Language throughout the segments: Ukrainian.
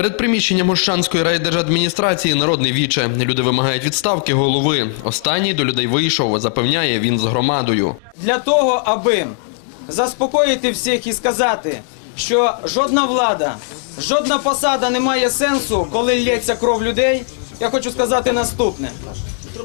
Перед приміщенням Гощанської райдержадміністрації народний віче. Люди вимагають відставки голови. Останній до людей вийшов, запевняє він з громадою. для того, аби заспокоїти всіх і сказати, що жодна влада, жодна посада не має сенсу, коли лється кров людей. Я хочу сказати наступне.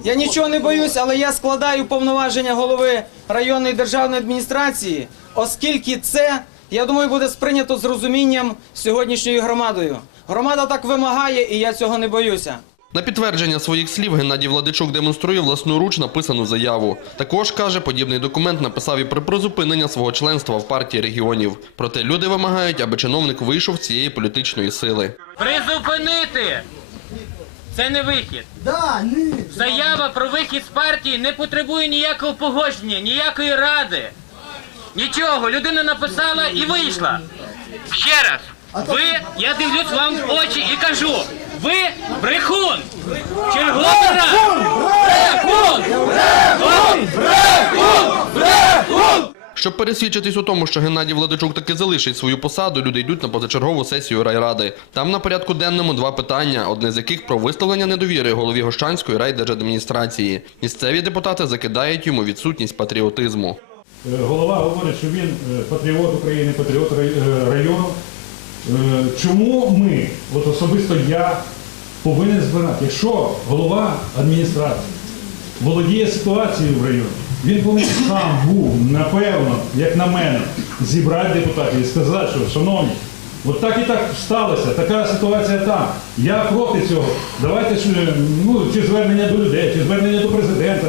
Я нічого не боюсь, але я складаю повноваження голови районної державної адміністрації, оскільки це, я думаю, буде сприйнято з розумінням сьогоднішньою громадою. Громада так вимагає, і я цього не боюся. На підтвердження своїх слів Геннадій Владичук демонструє власноруч написану заяву. Також каже, подібний документ написав і при призупинення свого членства в партії регіонів. Проте люди вимагають, аби чиновник вийшов з цієї політичної сили. Призупинити! Це не вихід. Заява про вихід з партії не потребує ніякого погодження, ніякої ради. Нічого, людина написала і вийшла. Ще раз. Ви, я дивлюсь вам в очі і кажу, ви брехун! Черговий раз! Брехун! Брехун! Щоб пересвідчитись у тому, що Геннадій Владичук таки залишить свою посаду, люди йдуть на позачергову сесію райради. Там на порядку денному два питання, одне з яких про висловлення недовіри голові Гощанської райдержадміністрації. Місцеві депутати закидають йому відсутність патріотизму. Е, Голова говорить, що він е, патріот України, патріот е, району. Чому ми, от особисто я, повинен збирати? Якщо голова адміністрації володіє ситуацією в районі, він повинен сам був, напевно, як на мене, зібрати депутатів і сказати, що шановні, от так і так сталося, така ситуація там. Я проти цього. Давайте ну, чи звернення до людей, чи звернення до президента,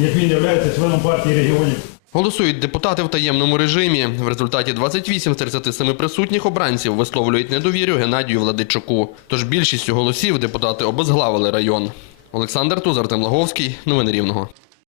як він є членом партії регіонів. Голосують депутати в таємному режимі. В результаті 28 з 37 присутніх обранців висловлюють недовірю Геннадію Владичуку. Тож більшістю голосів депутати обезглавили район. Олександр Тузар, Темлаговський, Новини Рівного.